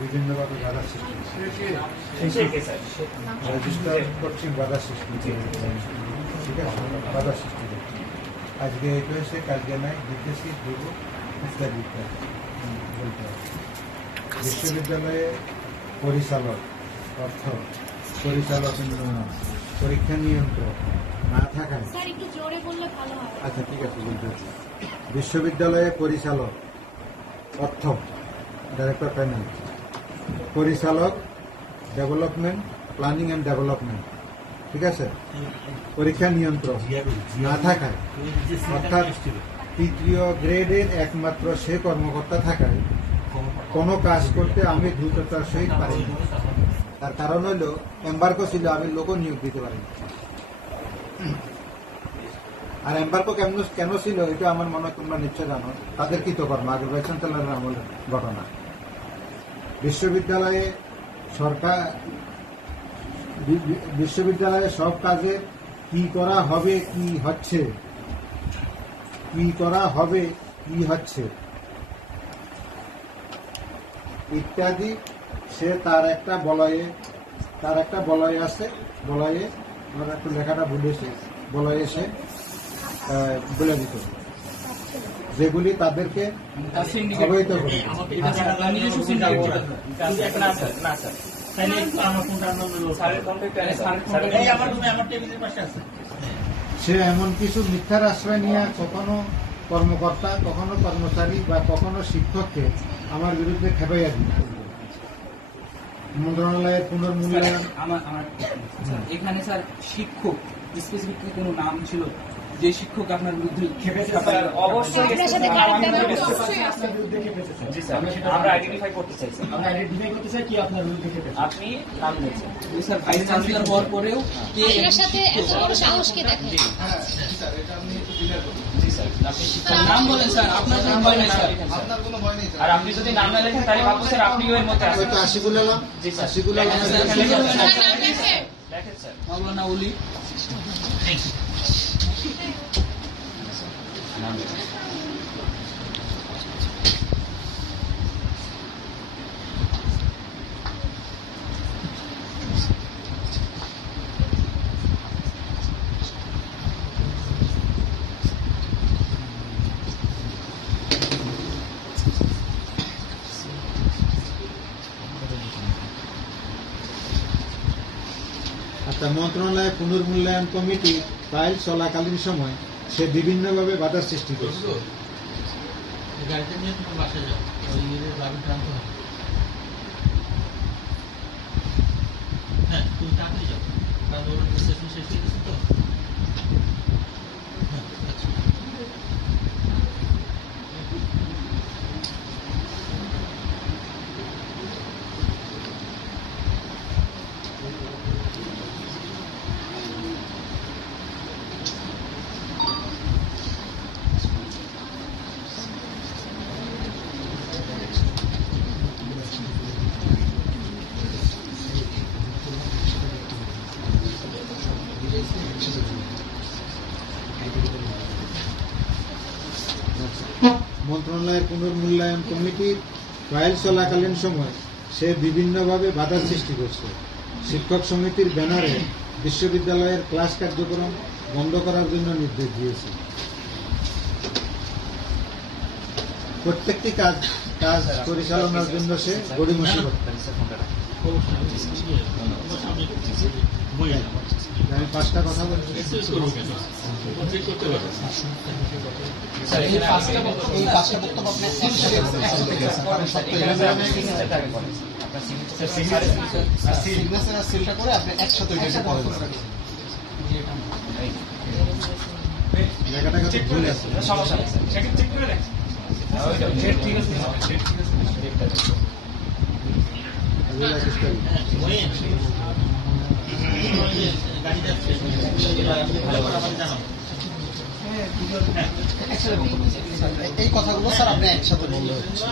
বিভিন্নভাবে বাধা সৃষ্টি রেজিস্টার করছি বাধা সৃষ্টি, ঠিক আছে, বাধা সৃষ্টি করছি। আজকে এটা হয়েছে, কালকে নাই, দিতেছি, দেব, ইত্যাদি ইত্যাদি বলতে হবে। বিশ্ববিদ্যালয়ে পরিচালক, অর্থ পরিচালক, পরীক্ষা নিয়ন্ত্রক না থাকায়, আচ্ছা ঠিক আছে বলতে, বিশ্ববিদ্যালয়ে পরিচালক, অর্থ ডাইরেক্টর ফাইন্যান্স, পরিচালক ডেভেলপমেন্ট, প্ল্যানিং অ্যান্ড ডেভেলপমেন্ট, ঠিক আছে, পরীক্ষা নিয়ন্ত্রক না থাকায়, অর্থাৎ তৃতীয় গ্রেডের একমাত্র সে কর্মকর্তা থাকায় কোনো কাজ করতে আমি দ্রুততার সহিত পারি না। তার কারণ হল এম্বার্কো ছিল, আমি লোক নিয়োগ দিতে পারি। আর এম্বার্কো কেন ছিল এটা আমার মনে হয় তোমরা নিশ্চয় জানো, তাদের কৃতকর্ম, আগে ভাইস চ্যান্সেলরের আমলের ঘটনা। বিশ্ববিদ্যালয়ে সব কাজে কি করা হবে, কি হচ্ছে, ইত্যাদি, সে তার একটা বলয়ে আছে, বলয়ে আমরা একটু লেখাটা ভুলেছি, বলয়ে সে বলে দিত, যেগুলি তাদেরকে অবহিত করে। সে এমন কিছু মিথ্যার আশ্রয় নিয়ে কখনো কর্মকর্তা, কখনো কর্মচারী বা কখনো শিক্ষককে আমার বিরুদ্ধে খেপাইয়া দিত। মন্ত্রণালয়ের পুনর্মূল্যায়ন, এখানে স্যার শিক্ষক স্পেসিফিক কোনো নাম ছিল যে শিক্ষক আপনার বিরুদ্ধে খেপেছে? অবশ্যই আমরা আইডেন্টিফাই করতে চাইছি, কি আপনার বিরুদ্ধে খেপেছে। আপনি নাম দিয়েছেন স্যার, ভাইস চ্যান্সেলর হওয়ার পরেও কে এর সাথে এত বড় সাহস কে দেখে? হ্যাঁ স্যার, এটা আপনি একটু ক্লিয়ার করুন। জি স্যার, আপনি নাম বলেন স্যার, আপনার কোনো ভয় নেই স্যার, আপনার কোনো ভয় নেই স্যার। আর আপনি যদি নাম না লেখেন তাহলে ভাববো স্যার আপনিও এর মধ্যে আছেন। তো আশিকুল আলম, জি স্যার, আশিকুল আলম লেখেন স্যার, মাওলানা ওলি আচ্ছা, মন্ত্রণালয় পুনর্মূল্যায়ন কমিটি ফাইল চলাকালীন সময় সে বিভিন্নভাবে বাধার সৃষ্টি করছে। মন্ত্রণালয়ের পুনর্মূল্যায়ন কমিটির ট্রায়াল চলাকালীন সময় সে বিভিন্নভাবে বাধার সৃষ্টি করছে। শিক্ষক সমিতির ব্যানারে বিশ্ববিদ্যালয়ের ক্লাস কার্যক্রম বন্ধ করার জন্য নির্দেশ দিয়েছে। প্রত্যেকটি কাজ পরিচালনার জন্য সে গড়িমসি করতেন। আমি পাঁচটা কথা বলছি। এই কথাগুলো স্যার আপনি একসাথে বলতে হচ্ছে।